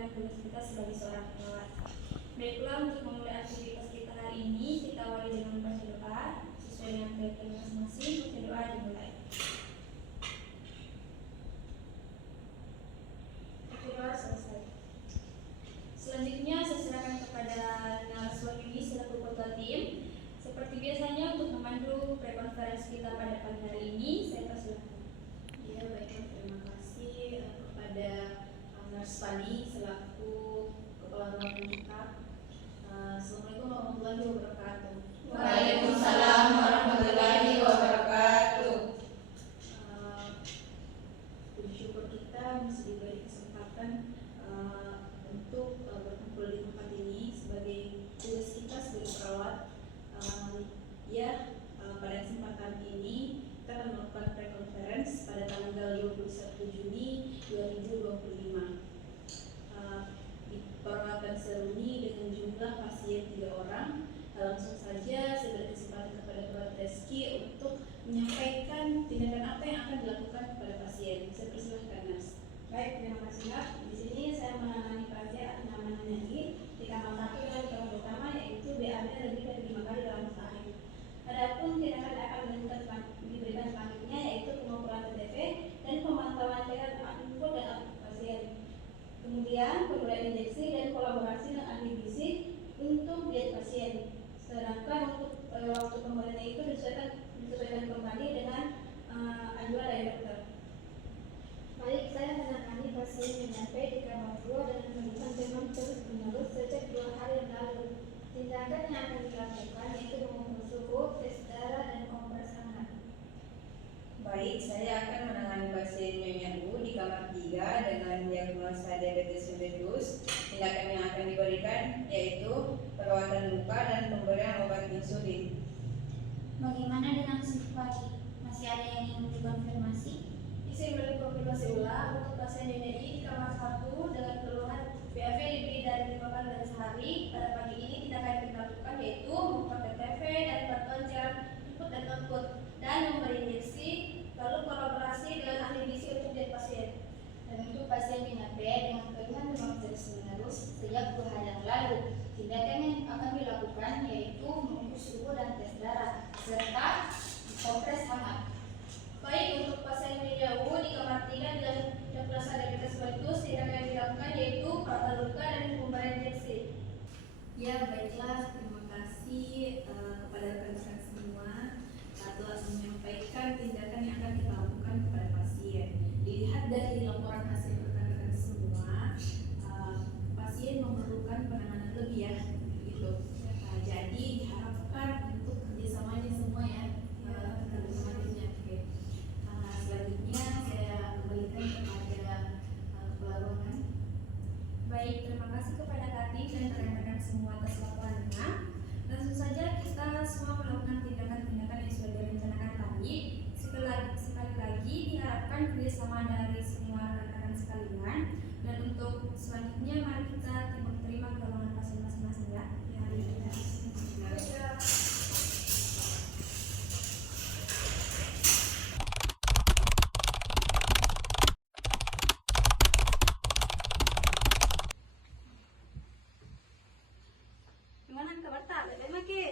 menjalankan tugas kita sebagai seorang perawat. Baiklah, untuk memulai aktivitas kita hari ini, kita awali dengan membaca doa sesuai dengan keyakinan masing-masing. Baca doa dimulai. Baca doa selesai. Selanjutnya saya serahkan kepada narasumber ini selaku ketua tim. Seperti biasanya untuk memandu prekonferensi kita pada pagi hari ini, saya persilakan. Ya, baiklah, terima kasih kepada Narspani selaku kepala rumah kita. Assalamualaikum warahmatullahi wabarakatuh. Waalaikumsalam warahmatullahi wabarakatuh. Bersyukur kita masih diberi kesempatan untuk berkumpul di tempat ini sebagai tugas kita sebagai perawat. Pada kesempatan ini kita akan melakukan pre-conference pada tanggal 21 Juni 2025. Di perawatan seruni dengan jumlah pasien 3 orang. Langsung saja saya beri kesempatan kepada Perawat Reski untuk menyampaikan tindakan apa yang akan dilakukan kepada pasien. Saya persilahkan, Nas. Baik, terima kasih, Mbak. Di sini saya menangani pasien atas nama Nyanyi di kamar 1 dan kamar utama, yaitu BAB lebih dari 5 kali dalam sehari. Adapun tindakan yang akan diberikan selanjutnya yaitu pengukuran TTP dan pemantauan cairan input dan output pasien. Kemudian pemberian injeksi dan kolaborasi dengan ahli gizi untuk diet pasien. Sedangkan untuk waktu pemberiannya itu disesuaikan kembali dengan anjuran dari dokter. Baik, saya menangani pasien yang nyampe di kamar 2 dengan keluhan demam terus-menerus sejak 2 hari yang lalu. Tindakan yang akan dilakukan yaitu mengukur suhu, tes darah, dan kompres hangat. Baik, saya akan menangani pasien Nyonya U di kamar 3 dengan diagnosa diabetes mellitus. Tindakan yang akan diberikan yaitu perawatan luka dan pemberian obat insulin. Bagaimana dengan shift pagi? Masih ada yang ingin dikonfirmasi? Izin berkonfirmasi ulang untuk pasien NDI di kamar 1 dengan keluhan BAB lebih dari 5 kali dalam sehari. Pada pagi ini tindakan yang kita lakukan yaitu membuat TTV dan bantuan cairan input dan output dan memberi injeksi, lalu kolaborasi dengan ahli gizi untuk diet pasien. Dan untuk pasien penyampai dengan keluhan demam terus-menerus sejak 2 hari yang lalu, tindakan yang akan dilakukan yaitu mengukur suhu dan tes darah serta kompres hangat. Baik, untuk pasien jauh di kamar 3 dengan diagnosa diabetes mellitus, tindakan yang dilakukan yaitu perawatan luka dan pemberian injeksi. Ya, baiklah, terima kasih kepada rekan-rekan semua telah menyampaikan tindakan yang akan kita lakukan kepada pasien. Dilihat dari laporan hasil rekan-rekan semua, pasien memerlukan penanganan lebih ya, gitu. Jadi diharapkan untuk kerjasamanya semua ya, kerjasama timnya. Selanjutnya saya kembalikan kepada kepala ruangan. Baik, terima kasih kepada Kati dan rekan-rekan semua atas laporannya. Langsung saja kita semua melakukan tindakan-tindakan yang sudah direncanakan tadi. Sekali lagi diharapkan kerjasama dari semua rekan-rekan sekalian. Dan untuk selanjutnya mari kita terima golongan pasien masing-masing ya. Gimana kabar tak? Bagaimana Ki?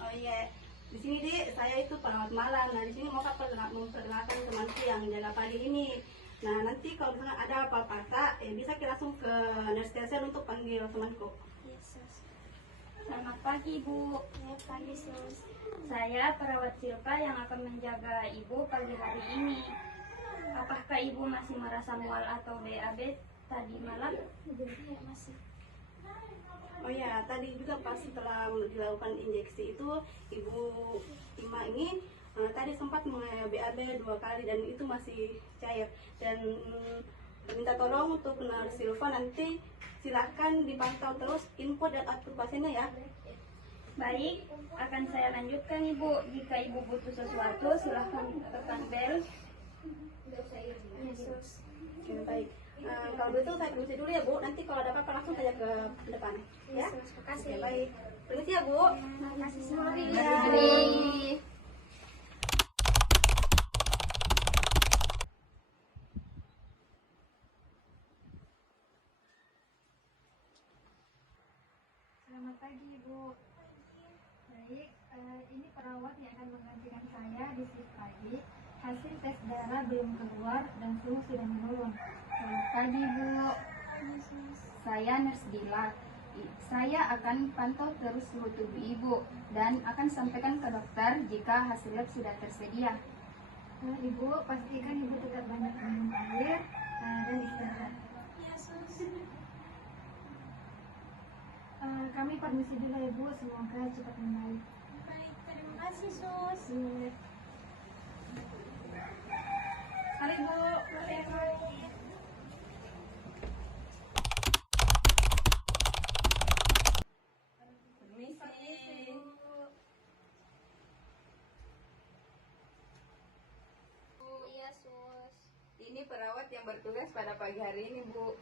Oh iya, di sini Dik, saya itu perawat malam. Nah di sini mau memperkenalkan temanku yang jaga pagi ini. Nah nanti kalau misalnya ada apa-apa tak, bisa kita langsung ke nurse station untuk panggil temanku. Yes, selamat pagi Bu. Selamat pagi Sus. Saya perawat Silva yang akan menjaga Ibu pagi hari ini. Apakah Ibu masih merasa mual atau BAB tadi malam? Iya masih. Oh ya, tadi juga pas setelah dilakukan injeksi itu Ibu Ima ini tadi sempat BAB 2 kali dan itu masih cair. Dan minta tolong untuk nurse Silva nanti silahkan dipantau terus input dan output pasiennya ya. Baik, akan saya lanjutkan Ibu. Jika Ibu butuh sesuatu silahkan tekan bel. Yesus. Oke, baik. Kalau begitu saya permisi dulu ya Bu. Nanti kalau ada apa-apa langsung saja ke depan. Ya. Terima kasih. Oke, baik. Permisi ya Bu. Terima kasih semua. Mari. Selamat pagi Ibu. Baik, ini perawat yang akan menggantikan saya di shift pagi. Hasil tes darah belum keluar dan suhu sudah menurun. Selamat pagi Bu. Saya Nurse Dila. Saya akan pantau terus suhu tubuh Ibu dan akan sampaikan ke dokter jika hasil lab sudah tersedia. Ibu, pastikan Ibu tetap banyak minum air dan istirahat. Ya, Sus. Kami permisi dulu ya Bu, semoga cepat membaik. Baik, terima kasih, Sus. Mari Bu. Permisi. Iya, Sus. Ini perawat yang bertugas pada pagi hari ini, Bu.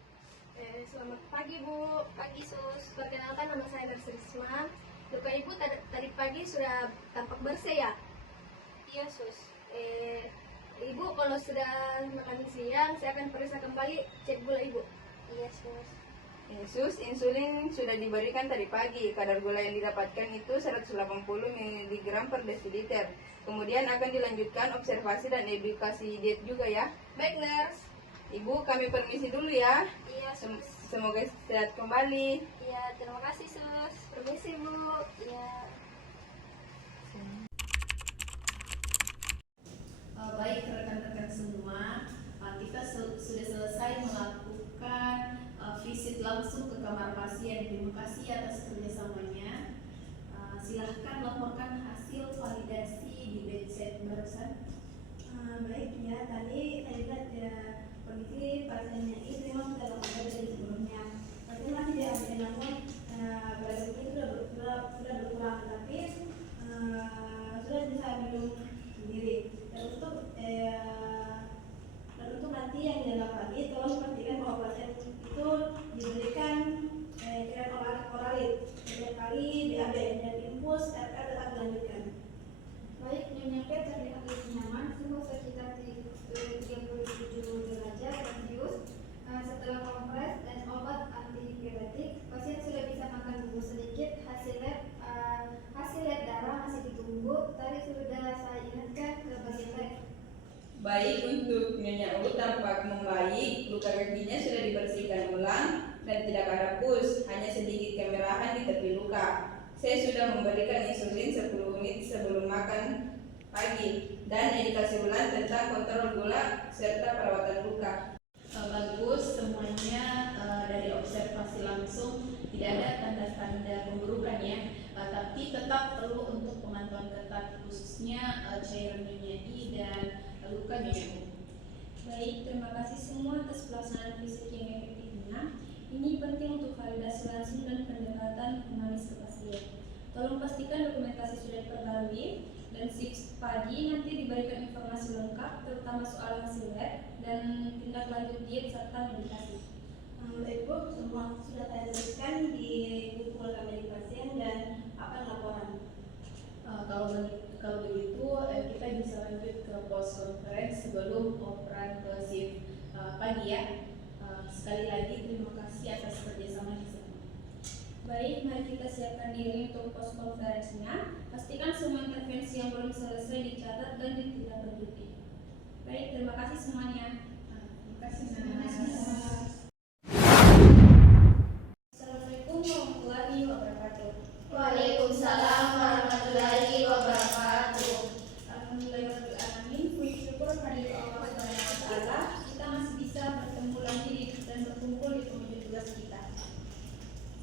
Selamat pagi Bu. Pagi Sus. Perkenalkan nama saya Nurse Risma. Luka Ibu tadi pagi sudah tampak bersih ya? Iya, Sus. Ibu kalau sudah makan siang saya akan periksa kembali cek gula Ibu. Iya, Sus. Yesus, insulin sudah diberikan tadi pagi. Kadar gula yang didapatkan itu 180 mg per desiliter. Kemudian akan dilanjutkan observasi dan edukasi diet juga ya. Baik Nurse. Ibu, kami permisi dulu ya. Iya, Sus. Semoga sehat kembali. Iya, terima kasih, Sus. Permisi Bu. Iya. Baik rekan-rekan semua, kita sudah selesai melakukan visit langsung ke kamar pasien. Terima kasih atas kerjasamanya. Silahkan laporkan hasil validasi di bedside barusan. Baik ya, tadi lihat ya kondisi pasiennya ini memang sudah lama dari sebelumnya. Pasien masih diambil, namun berat badannya sudah berkurang, tapi sudah bisa minum sendiri. Dan untuk nanti yang dalam pagi, tolong pastikan bahwa pasien itu diberikan cairan oralit setiap kali BAB dan infus RR tetap dilanjutkan. Baik, Nyonya P terlihat lebih nyaman, suhu sekitar 37 derajat Celcius. Setelah kompres dan obat antipiretik, pasien sudah bisa makan bubuk sedikit. Hasil lab darah masih ditunggu. Tadi sudah saya ingatkan ke bagian lab. Baik, untuk Nyonya U tampak membaik, luka kakinya sudah dibersihkan ulang dan tidak ada pus, hanya sedikit kemerahan di tepi luka. Saya sudah memberikan insulin 10 menit sebelum makan pagi dan edukasi ulang tentang kontrol gula serta perawatan luka. Bagus, semuanya dari observasi langsung tidak ada tanda-tanda pemburukan ya, tapi tetap perlu untuk pemantauan ketat khususnya cairan Nyonya I dan luka Nyonya U. Baik, terima kasih semua atas pelaksanaan fisik yang efektifnya. Ini penting untuk validasi langsung dan pendekatan humanis ke pasien. Tolong pastikan dokumentasi sudah diperbarui dan shift pagi nanti diberikan informasi lengkap terutama soal hasil lab dan tindak lanjut diet serta medikasi. Ibu, semua sudah saya tuliskan di buku rekam medis pasien dan laporan. Kalau begitu kita bisa lanjut ke post conference sebelum operan ke shift pagi ya. Sekali lagi terima kasih atas kerjasamanya semua. Baik, mari kita siapkan diri untuk post conference-nya. Pastikan semua intervensi yang belum selesai dicatat dan ditindaklanjuti. Baik, terima kasih semuanya. Terima kasih. Assalamualaikum warahmatullahi wabarakatuh. Waalaikumsalam warahmatullahi wabarakatuh. Alhamdulillahirrahmanirrahim. Puji syukur kehadirat Allah Subhanahu wa Ta'ala, kita masih bisa bertemu lagi dan berkumpul di penghujung tugas kita.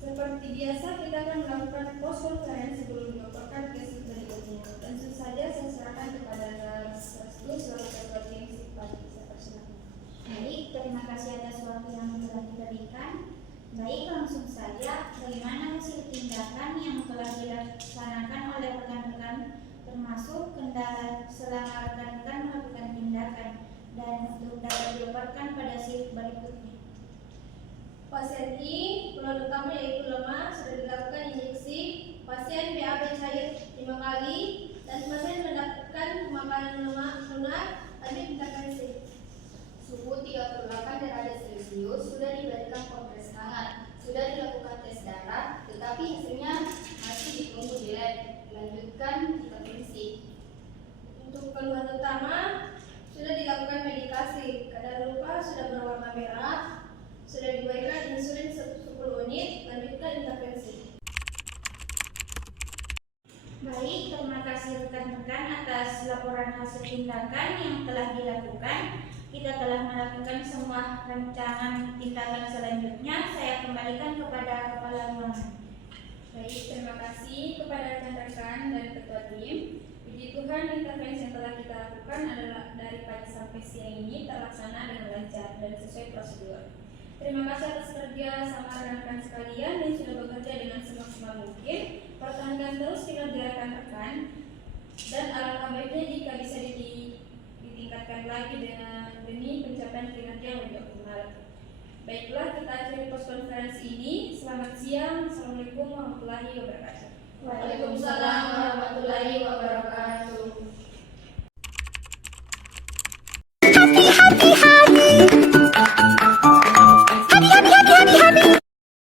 Seperti biasa, kita akan melakukan post conference sebelum dioperkan ke shift berikutnya. Tentu saja saya serahkan kepada Nurse Restu selaku ketua tim shift pagi. Saya persilakan. Baik, terima kasih atas waktu yang telah diberikan. Baik, langsung saja, bagaimana hasil tindakan yang telah dilaksanakan oleh rekan-rekan, termasuk kendala selama rekan-rekan melakukan tindakan, dan untuk dapat dioperkan pada shift berikutnya. Pasien I, keluhan utama yaitu lemah, sudah dilakukan injeksi. Pasien BAB cair 5 kali, dan pasien mendapatkan makanan lemak lunak, tadi tindakan C. Suhu 38 derajat Celcius, sudah diberikan kompres hangat, sudah dilakukan tes darah, tetapi hasilnya bagikan intervensi. Untuk keluhan utama sudah dilakukan medikasi, kadar luka sudah berwarna merah, sudah diberikan insulin 10 unit, lanjutkan intervensi. Baik, terima kasih rekan-rekan atas laporan hasil tindakan yang telah dilakukan. Kita telah melakukan semua rancangan tindakan selanjutnya. Saya kembalikan kepada Kepala Ruangan. Baik, terima kasih kepada rekan-rekan dan ketua tim. Puji Tuhan, intervensi yang telah kita lakukan adalah dari pagi sampai siang ini terlaksana dengan lancar dan sesuai prosedur. Terima kasih atas kerja sama rekan-rekan sekalian yang sudah bekerja dengan semaksimal mungkin. Pertahankan terus kinerja rekan-rekan dan alangkah baiknya jika bisa ditingkatkan lagi demi pencapaian kinerja yang lebih optimal. Baiklah, kita akhiri pos konferensi ini. Selamat siang. Assalamualaikum warahmatullahi wabarakatuh. Waalaikumsalam warahmatullahi wabarakatuh. Happy, happy, happy. Happy, happy, happy, happy.